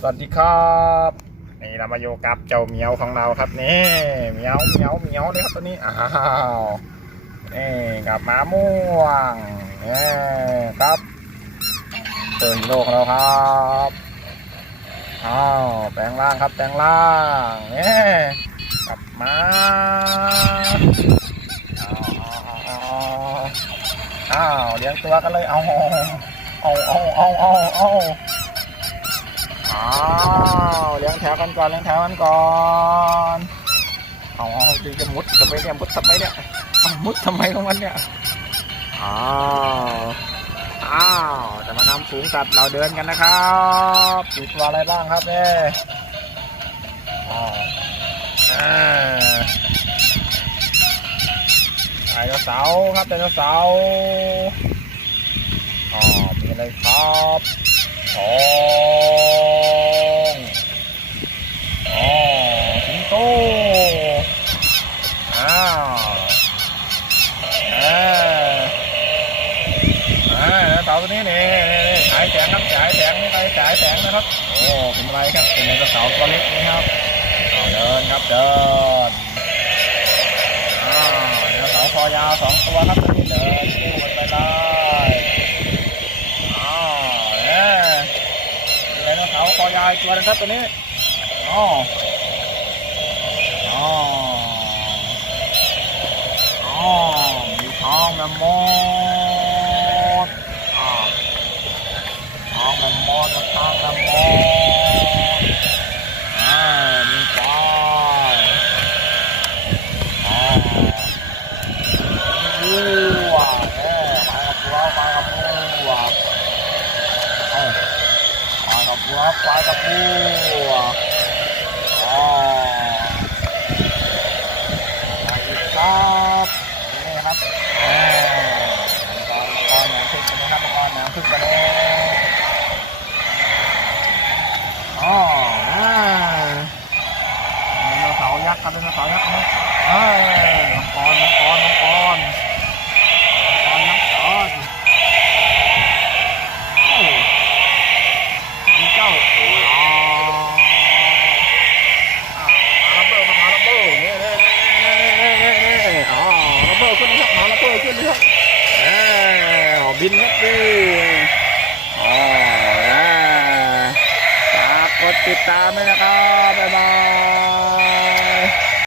สวัสดีครับนี่เรามาอยู่กับเจ้าเหมียวของเราครับนี่เหมียวเหมียวเหมียวเลยครับตัวนี้อ้าวนี่กับหมาม่วงนี่ครับเจอฮีโร่ของเราครับอ้าวแปลงร่างครับแปลงร่างนี่กับมาอ้าวเลี้ยงตัวกันเลยเอาเอาเอาเอาเอาาอ้าวเลี้ยงแถวกันก่อนเลี้ยงแถวกันก่อนเอาดึงจะมุดทำไมเนี่ยมุดทำไมเนี่ยมุดทำไมของมันเนี่ยอ้าวอ้าวจะมานำฝูงสัตว์เราเดินกันนะครับมีตัวอะไรบ้างครับเนี่ยอ๋ออ่าไดโนเสาร์ครับไดโนเสาร์อ๋อมีอะไรครับทองอ๋อสิงโตอ้าวอ่าอ่าแล้เนี้นี่ฉายแสงครับฉายแสงนี่ไปฉายแสงนะครับ โอ้เป็นอะไรครับเป็นไดโนเสาร์ตัวเล็กนี่ครับเดินครับเดินอ้าวไดโนเสาร์คอยาวสองตัวครับตัวนี้เดินคู่กันไปเลยอ้าวเนี่ยมีไดโนเสาร์คอยาวอีกตัวนึงครับตัวนี้อ๋ออ๋ออ๋อมีท้องแมมมอสอ่าท้องแมมมอสกับท้องแมมมอสอ่ามีควายอ๋อ วัวเอ้ปลากับวัวปลากับวัวเอ้ปลากับวัวปลากับวัวอ๋อมาอีกครับนี่ครับเอ้มังกรมังกรหนังพึ่งกันนะครับมังกรหนังพึ่งกันเลยอ๋ออ่าไดโนเสาร์ยักษ์กับไดโนเสาร์ยักษ์ครับเอ้ยมังกรมังกรมังกร บินนักดิอ๋อเอ้ฝากกดติดตามด้วยนะครับ บ๊ายบาย